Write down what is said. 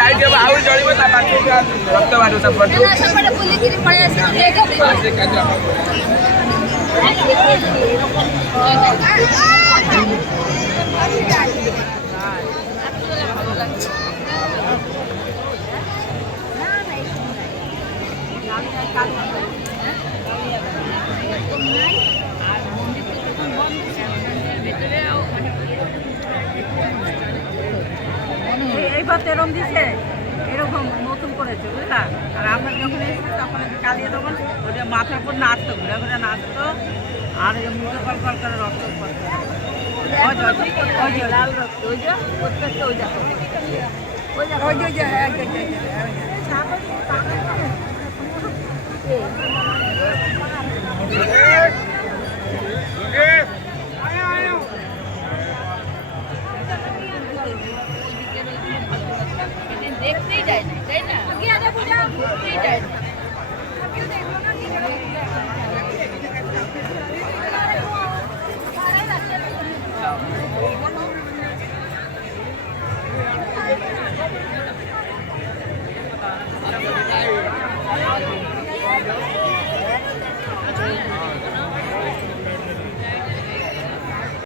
Kaabi light ହେବ ଆହୁରି ଜଳିବ ତା ପାଖରେ ରକ୍ତ ବାହାରିବ ତା ପଟୁ ନା এইবার তেরম দিছে এরকম নতুন করেছে বুঝলা আর আমরা যখন এসেছি তখন কালিয়ে তখন ওটা মাথার উপর নাচতো ঘুরে ঘুরে নাচতো আর মুখে কল কল করে রক্ত করতো লাল রক্ত ওই যে ওই যে, ওই যে, হ্যাঁ, ওই যে, ওই যে, ওই যে। দেখতেই যায় না তাই না দেখতেই যায় না